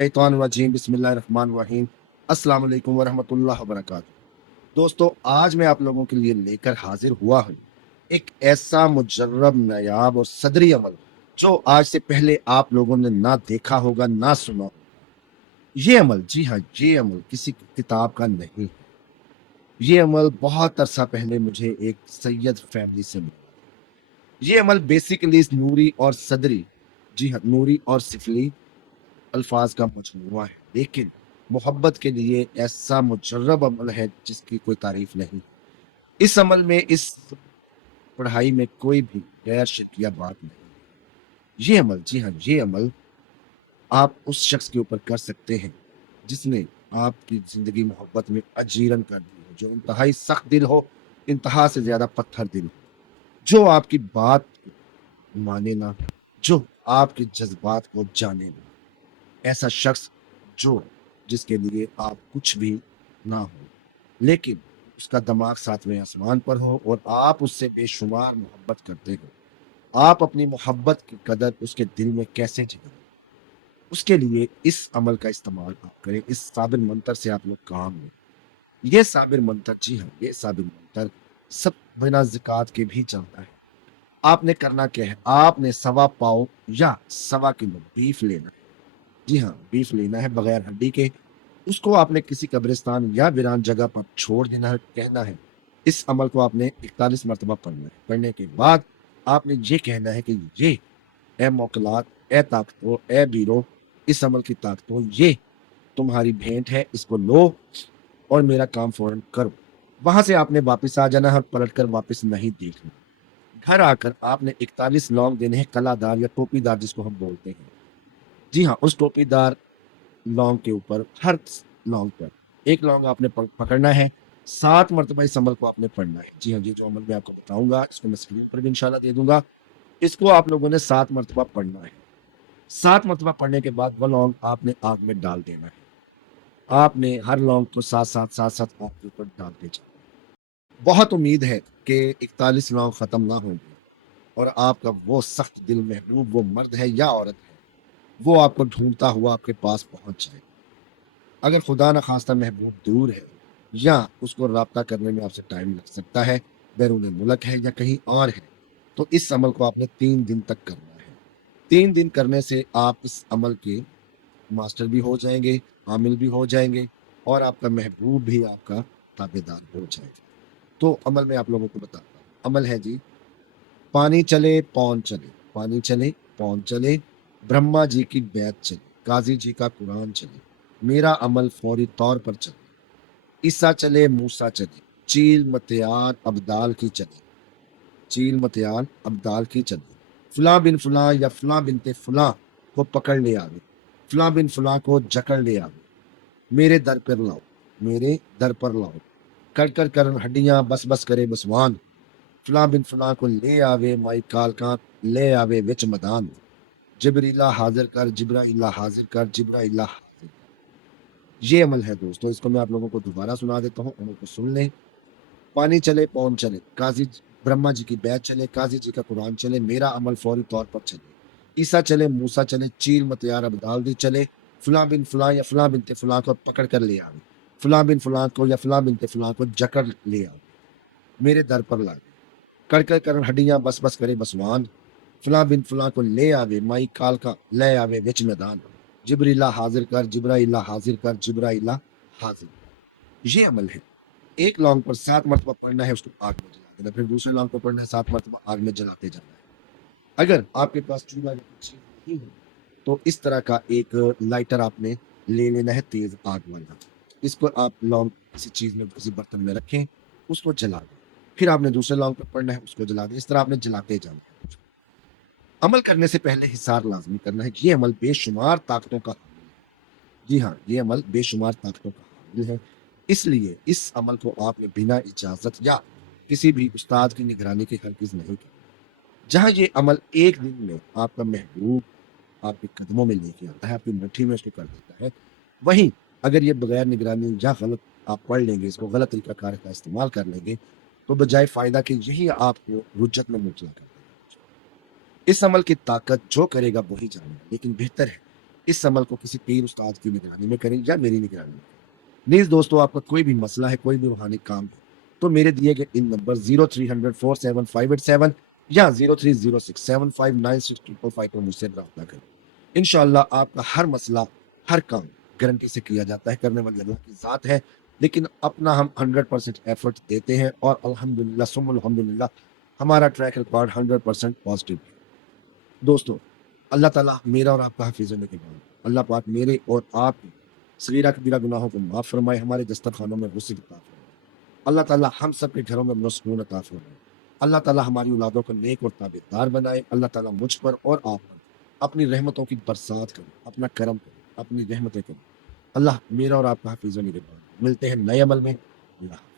शैतानुर्रजीम बिस्मिल्लाहिर्रहमानिर्रहीम। अस्सलाम वालेकुम वरहमतुल्लाहि वबरकातुहू। दोस्तों, आज मैं आप लोगों के लिए लेकर हाजिर हुआ हूँ एक ऐसा मुजर्रब, नायाब और सदरी अमल जो आज से पहले आप लोगों ने ना देखा होगा, ना सुना होगा। ये अमल, जी हाँ, ये अमल किसी किताब का नहीं है। ये अमल बहुत अरसा पहले मुझे एक सैयद फैमिली से मिला। ये अमल बेसिकली नूरी और सदरी, जी हाँ, नूरी और सिफली अल्फाज का मजमूआ है, लेकिन मोहब्बत के लिए ऐसा मुजर्रब अमल है जिसकी कोई तारीफ नहीं। इस अमल में, इस पढ़ाई में कोई भी गैर शिरकिया बात नहीं। ये अमल, जी हाँ, ये अमल आप उस शख्स के ऊपर कर सकते हैं जिसने आपकी जिंदगी मोहब्बत में अजीरन कर दी हो, जो इंतहाई सख्त दिल हो, इंतहा से ज्यादा पत्थर दिल हो, जो आपकी बात को माने ना, जो आपके जज्बात को जाने ना। ऐसा शख्स जो जिसके लिए आप कुछ भी ना हो, लेकिन उसका दिमाग सातवें आसमान पर हो और आप उससे बेशुमार मोहब्बत करते हो। आप अपनी मोहब्बत की कदर उसके दिल में कैसे जगाएं, उसके लिए इस अमल का इस्तेमाल आप करें। इस साबिर मंतर से आप लोग काम लें। ये साबिर मंतर, जी हाँ, ये साबिर मंतर सब बिना ज़िकात के भी चलता है। आपने करना क्या है, आपने सवा पाव या सवा किलो बीफ लेना है। जी हाँ, बीफ लेना है बगैर हड्डी के। उसको आपने किसी कब्रिस्तान या वीरान जगह पर छोड़ देना है। कहना है, इस अमल को आपने 41 मरतबा पढ़ना है। पढ़ने के बाद आपने ये कहना है कि ये ए मौकलात, ए ताकतों, ए बीरो, इस अमल की ताकतों, ये तुम्हारी भेंट है, इसको लो और मेरा काम फौरन करो। वहां से आपने वापस आ जाना है और पलट कर वापस नहीं देखना। घर आकर आपने 41 लौंग देने हैं, कलादार या टोपीदार जिसको हम बोलते हैं। जी हाँ, उस टोपीदार लौंग के ऊपर, हर लौंग पर एक लौंग आपने पकड़ना है। 7 मरतबा इस अमल को आपने पढ़ना है। जी हाँ, ये जो अमल मैं आपको बताऊंगा, इसको मैं स्क्रीन पर भी इंशाल्लाह दे दूंगा। इसको आप लोगों ने 7 मरतबा पढ़ना है। 7 मरतबा पढ़ने के बाद वह लौंग आपने आग में डाल देना है। आपने हर लौंग को साथ साथ आग के ऊपर डालते जाना। बहुत उम्मीद है कि 41 लौंग खत्म ना होंगे और आपका वो सख्त दिल महबूब, वो मर्द है या औरत है, वो आपको ढूंढता हुआ आपके पास पहुंच जाए। अगर खुदा न खास्ता महबूब दूर है या उसको राब्ता करने में आपसे टाइम लग सकता है, बैरून मुल्क है या कहीं और है, तो इस अमल को आपने 3 दिन तक करना है। 3 दिन करने से आप इस अमल के मास्टर भी हो जाएंगे, आमिल भी हो जाएंगे और आपका महबूब भी आपका ताबेदार हो जाएगा। तो अमल में आप लोगों को बताता हूँ। अमल है जी, पानी चले पौन चले, पानी चले पौन चले, ब्रह्मा जी की बैत चले, काजी जी का कुरान चले, मेरा अमल फौरी तौर पर चले, ईसा चले मूसा चले, चील मत्यार अब्दाल की चले, चील मत्यार अब्दाल की चले, फुला बिन फुला या फुला बिनते फुला को पकड़ ले आवे, फुला बिन फुला को जकड़ ले आवे, मेरे दर पर लाओ, मेरे दर पर लाओ, कर कर हड्डियां बस बस करे बसवान, फुला बिन फुला को ले आवे माई काल का, ले आवे विच मैदान, जिब्रीला हाजिर कर, जिब्राइला हाजिर कर, जिब्राइला हाजिर कर। ये अमल है दोस्तों, इसको मैं आप लोगों को दोबारा सुना देता हूँ, अमल को सुन लें। पानी चले पौन चले, काजी ब्रह्मा जी की बैत चले, काजी जी का कुरान चले, मेरा अमल फौरी तौर पर चले, ईसा चले मूसा चले, चील मतयार अब्दाल दी चले, फुला बिन फुला या फुला बिनते फुला को पकड़ कर ले आवे, फुला बिन फुला को या फुला बिनते फुला को जकड़ ले आवे, मेरे दर पर लावे, कर हड्डियां बस बस करे बसवान, फुला बिन फुला को ले आवे माई काल का, ले आवे विच मैदान, जिब्रीला हाजिर कर, जिब्राइला हाजिर कर, जिब्राइला हाजिर कर। ये अमल है। एक लौंग पर 7 मरतबा पढ़ना है, उसको आग में जला देना, फिर दूसरे लौंग पर पढ़ना है, 7 मरतबा आग में जलाते जाना है। अगर आपके पास चूल्हा या कुछ चीज नहीं हो, तो इस तरह का एक लाइटर आपने ले लेना है, तेज आग वाला। इसको आप लौंग किसी चीज में, किसी बर्तन में रखें, उसको जला दें। फिर आपने दूसरे लौंग पर पढ़ना है, उसको जला दें। इस तरह आपने जलाते जाना है। अमल करने से पहले हिसार लाजमी करना है। ये अमल बेशुमार ताकतों का हामिल है। जी हाँ, ये अमल बेशुमार ताकतों का हामिल है। इसलिए इस अमल को आपने बिना इजाजत या किसी भी उस्ताद की निगरानी के हरगिज नहीं करना। जहां ये अमल एक दिन में आपका महबूब आपके कदमों में लेके आता है, आपकी मुट्ठी में उसको कर देता है, वहीं अगर ये बगैर निगरानी या गलत आप पढ़ लेंगे, इसको गलत तरीकाकार का इस्तेमाल कर लेंगे, तो बजाय फायदा के यही आपको रुज्जत में मुबतला कर देगा। इस अमल की ताकत जो करेगा वही जानेगा, लेकिन बेहतर है اس عمل کو کسی پیر استاد کی نگرانی میں کریں یا میری نگرانی میں. نیز دوستو آپ کا کوئی بھی مسئلہ ہے, کوئی بھی روحانی کام ہے, تو میرے دیے گئے ان نمبر 0300475587 یا 0306759655 پر مجھ سے رابطہ کریں. انشاءاللہ آپ کا ہر مسئلہ, ہر کام گارنٹی سے کیا جاتا ہے. کرنے والی اللہ کی ذات ہے, لیکن اپنا ہم 100% ایفرٹ دیتے ہیں اور الحمدللہ ثم الحمدللہ ہمارا ٹریک ریکارڈ 100% پازیٹیو ہے. دوستو اللہ تعالیٰ میرا اور آپ کا حافظ ہونے کے بعد اللہ پاک میرے اور آپ کی صغیرہ کبیرہ گناہوں کو معاف فرمائے, ہمارے دسترخوانوں میں وسعت عطا فرمائے. اللہ تعالیٰ ہم سب کے گھروں میں امن و سکون عطا فرمائے. اللہ تعالیٰ ہماری اولادوں کو نیک اور تابعدار بنائے. اللہ تعالیٰ مجھ پر اور آپ پر اپنی رحمتوں کی برسات کرے, اپنا کرم کرے, اپنی رحمتیں کرے. اللہ میرا اور آپ کا حافظ ہونے کے بعد ملتے ہیں نئے عمل میں. اللہ